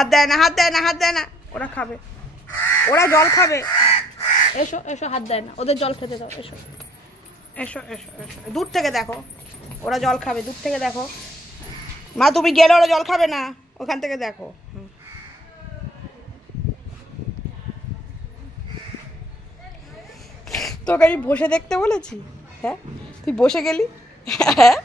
হাত দেয় না, হাত দেয় না, হাত দেয় না। ওরা খাবে, ওরা জল খাবে। এসো এসো, হাত দেয় না, ওদের জল খেতে দাও। এসো এসো এসো এসো, দূর থেকে দেখো, ওরা জল খাবে, দূর থেকে দেখো। মা তুমি গেলে ওরা জল খাবে না, ওখান থেকে দেখো। তোকে আমি বসে দেখতে বলেছি? হ্যাঁ, তুই বসে গেলি। হ্যাঁ।